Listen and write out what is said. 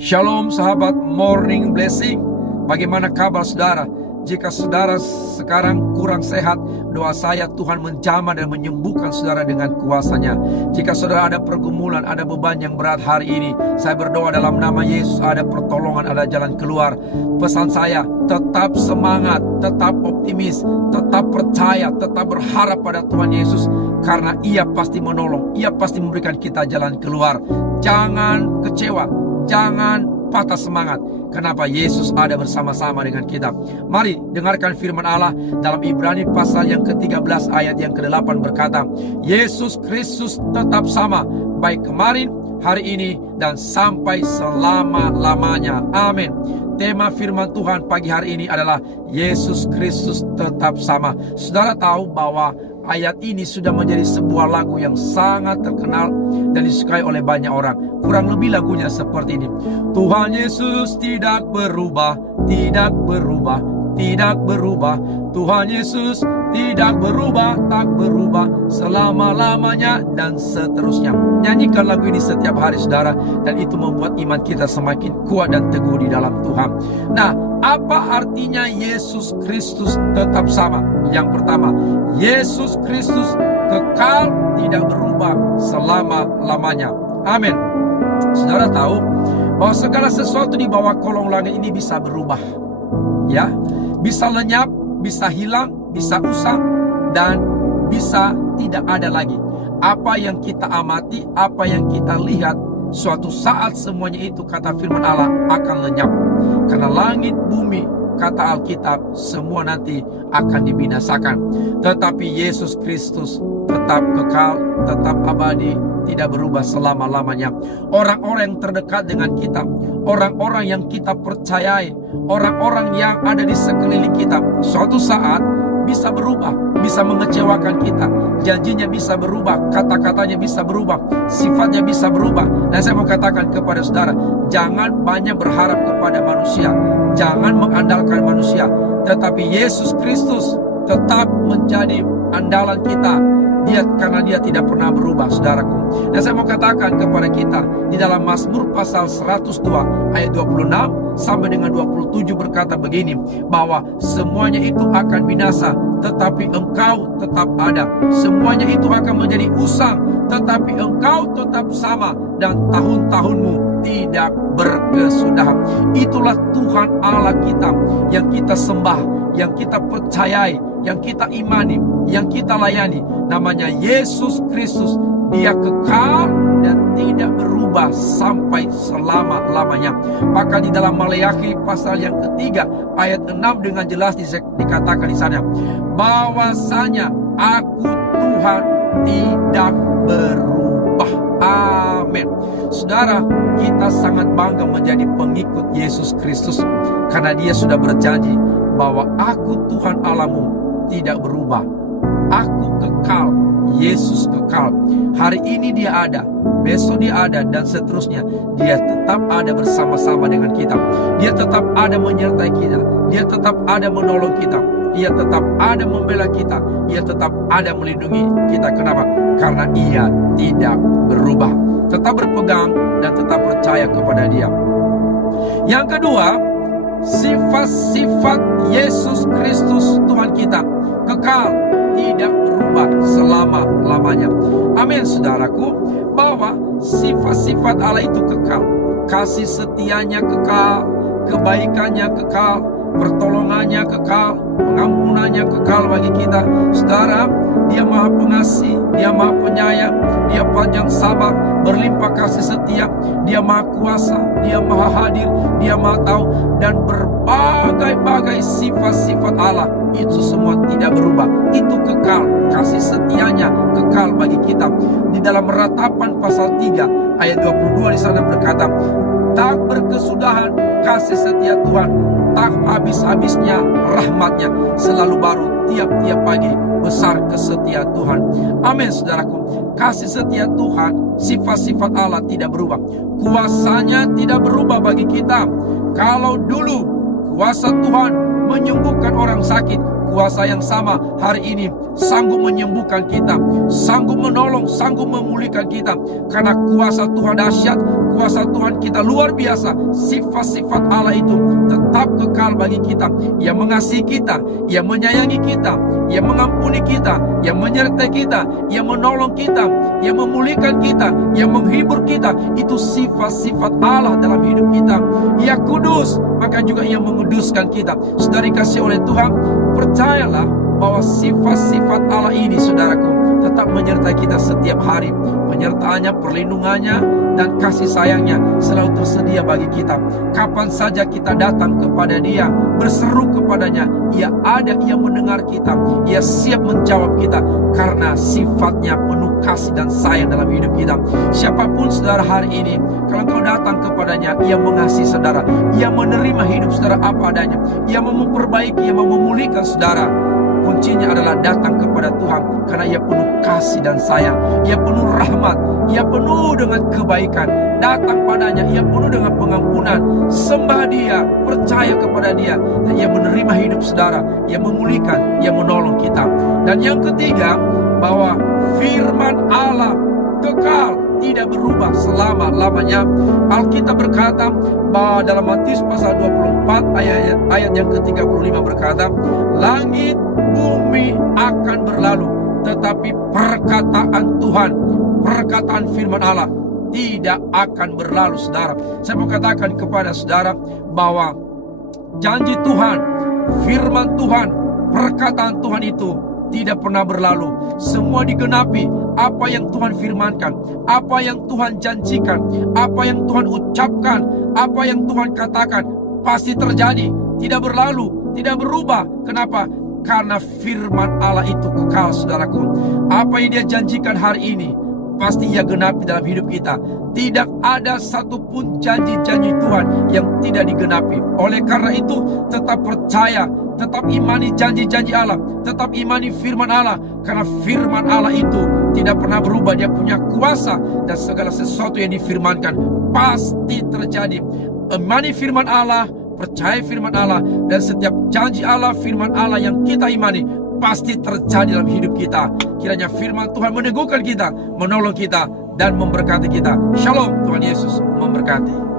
Shalom sahabat Morning Blessing. Bagaimana kabar saudara? Jika saudara sekarang kurang sehat, doa saya Tuhan menjamah dan menyembuhkan saudara dengan kuasa-Nya. Jika saudara ada pergumulan, ada beban yang berat hari ini, saya berdoa dalam nama Yesus ada pertolongan, ada jalan keluar. Pesan saya, tetap semangat, tetap optimis, tetap percaya, tetap berharap pada Tuhan Yesus. Karena Ia pasti menolong, Ia pasti memberikan kita jalan keluar. Jangan kecewa, jangan patah semangat. Kenapa? Yesus ada bersama-sama dengan kita. Mari dengarkan firman Allah dalam Ibrani pasal yang ke-13 ayat yang ke-8 berkata, Yesus Kristus tetap sama, baik kemarin, hari ini, dan sampai selama-lamanya. Amin. Tema firman Tuhan pagi hari ini adalah Yesus Kristus tetap sama. Saudara tahu bahwa ayat ini sudah menjadi sebuah lagu yang sangat terkenal dan disukai oleh banyak orang. Kurang lebih lagunya seperti ini. Tuhan Yesus tidak berubah, tidak berubah, tidak berubah. Tuhan Yesus tidak berubah, tak berubah selama-lamanya dan seterusnya. Nyanyikan lagu ini setiap hari saudara, dan itu membuat iman kita semakin kuat dan teguh di dalam Tuhan. Nah, apa artinya Yesus Kristus tetap sama? Yang pertama, Yesus Kristus kekal, tidak berubah selama-lamanya. Amin. Saudara tahu bahwa segala sesuatu di bawah kolong langit ini bisa berubah, ya, bisa lenyap, bisa hilang, bisa usang, dan bisa tidak ada lagi. Apa yang kita amati, apa yang kita lihat, suatu saat semuanya itu, kata firman Allah, akan lenyap. Karena langit, bumi, kata Alkitab, semua nanti akan dibinasakan. Tetapi Yesus Kristus tetap kekal, tetap abadi, tidak berubah selama-lamanya. Orang-orang yang terdekat dengan kita, orang-orang yang kita percayai, orang-orang yang ada di sekeliling kita, suatu saat bisa berubah, bisa mengecewakan kita. Janjinya bisa berubah, kata-katanya bisa berubah, sifatnya bisa berubah. Dan saya mau katakan kepada saudara, jangan banyak berharap kepada manusia, jangan mengandalkan manusia, tetapi Yesus Kristus tetap menjadi andalan kita. Karena dia tidak pernah berubah, saudaraku. Dan saya mau katakan kepada kita di dalam Mazmur pasal 102 ayat 26 sampai dengan 27 berkata begini, bahwa semuanya itu akan binasa, tetapi engkau tetap ada. Semuanya itu akan menjadi usang, tetapi engkau tetap sama, dan tahun-tahunmu tidak berkesudahan. Itulah Tuhan Allah kita yang kita sembah, yang kita percayai, yang kita imani, yang kita layani. Namanya Yesus Kristus. Dia kekal dan tidak berubah sampai selama-lamanya. Bahkan di dalam Maleakhi pasal yang ketiga ayat 6 dengan jelas dikatakan di sana, bahwasanya aku Tuhan tidak berubah. Amin. Saudara, kita sangat bangga menjadi pengikut Yesus Kristus, karena Dia sudah berjanji bahwa aku Tuhan Allahmu tidak berubah. Aku kekal, Yesus kekal. Hari ini Dia ada, besok Dia ada, dan seterusnya. Dia tetap ada bersama-sama dengan kita. Dia tetap ada menyertai kita. Dia tetap ada menolong kita. Dia tetap ada membela kita. Dia tetap ada melindungi kita. Kenapa? Karena Ia tidak berubah. Tetap berpegang dan tetap percaya kepada Dia. Yang kedua, sifat-sifat Yesus Kristus Tuhan kita kekal, tidak berubah selama-lamanya. Amin, saudaraku, bahwa sifat-sifat Allah itu kekal. Kasih setianya kekal, kebaikannya kekal, pertolongannya kekal, pengampunannya kekal bagi kita. Saudara, Dia Maha Pengasih, Dia Maha Penyayang, Dia panjang sabar, berlimpah kasih setia, Dia Maha Kuasa, Dia Maha Hadir, Dia Maha Tahu, dan berbagai-bagai sifat-sifat Allah itu semua tidak berubah. Itu kekal, kasih setianya kekal bagi kita. Di dalam Ratapan pasal 3 ayat 22 di sana berkata, tak berkesudahan kasih setia Tuhan, tak habis-habisnya rahmatnya, selalu baru tiap-tiap pagi, besar kesetiaan Tuhan. Amin, saudaraku. Kasih setia Tuhan, sifat-sifat Allah tidak berubah. Kuasanya tidak berubah bagi kita. Kalau dulu kuasa Tuhan menyembuhkan orang sakit, kuasa yang sama hari ini sanggup menyembuhkan kita, sanggup menolong, sanggup memulihkan kita. Karena kuasa Tuhan dahsyat, kuasa Tuhan kita luar biasa. Sifat-sifat Allah itu tetap kekal bagi kita. Ia mengasihi kita, Ia menyayangi kita, Ia mengampuni kita, Ia menyertai kita, Ia menolong kita, Ia memulihkan kita, Ia menghibur kita. Itu sifat-sifat Allah dalam hidup kita. Ia kudus, maka juga Ia menguduskan kita. Saudara dikasihi oleh Tuhan, percayalah bahwa sifat-sifat Allah ini, saudaraku, tetap menyertai kita setiap hari. Penyertaannya, perlindungannya, dan kasih sayangnya selalu tersedia bagi kita. Kapan saja kita datang kepada Dia, berseru kepadanya, Ia ada, Ia mendengar kita, Ia siap menjawab kita, karena sifatnya penuh kasih dan sayang dalam hidup kita. Siapapun saudara hari ini, kalau engkau datang kepadanya, Ia mengasihi saudara, Ia menerima hidup saudara apa adanya, Ia mau memperbaiki, Ia mau memulihkan saudara. Kuncinya adalah datang kepada Tuhan, karena Ia penuh kasih dan sayang, Ia penuh rahmat, Ia penuh dengan kebaikan. Datang padanya, Ia penuh dengan pengampunan. Sembah Dia, percaya kepada Dia, dan Ia menerima hidup saudara, Ia memulihkan, Ia menolong kita. Dan yang ketiga, bahwa firman Allah kekal, tidak berubah selama-lamanya. Alkitab berkata bahwa dalam Matius pasal 24 ayat yang ke-35 berkata, langit bumi akan berlalu, tetapi perkataan Tuhan, perkataan firman Allah tidak akan berlalu, saudara. Saya mau katakan kepada saudara bahwa janji Tuhan, firman Tuhan, perkataan Tuhan itu tidak pernah berlalu. Semua digenapi. Apa yang Tuhan firmankan, apa yang Tuhan janjikan, apa yang Tuhan ucapkan, apa yang Tuhan katakan, pasti terjadi. Tidak berlalu, tidak berubah. Kenapa? Karena firman Allah itu kekal, saudaraku. Apa yang Dia janjikan hari ini, pasti Ia genapi dalam hidup kita. Tidak ada satupun janji-janji Tuhan yang tidak digenapi. Oleh karena itu, tetap percaya, tetap imani janji-janji Allah, tetap imani firman Allah. Karena firman Allah itu tidak pernah berubah. Dia punya kuasa, dan segala sesuatu yang difirmankan pasti terjadi. Imani firman Allah, percaya firman Allah, dan setiap janji Allah, firman Allah yang kita imani pasti terjadi dalam hidup kita. Kiranya firman Tuhan meneguhkan kita, menolong kita, dan memberkati kita. Shalom, Tuhan Yesus memberkati.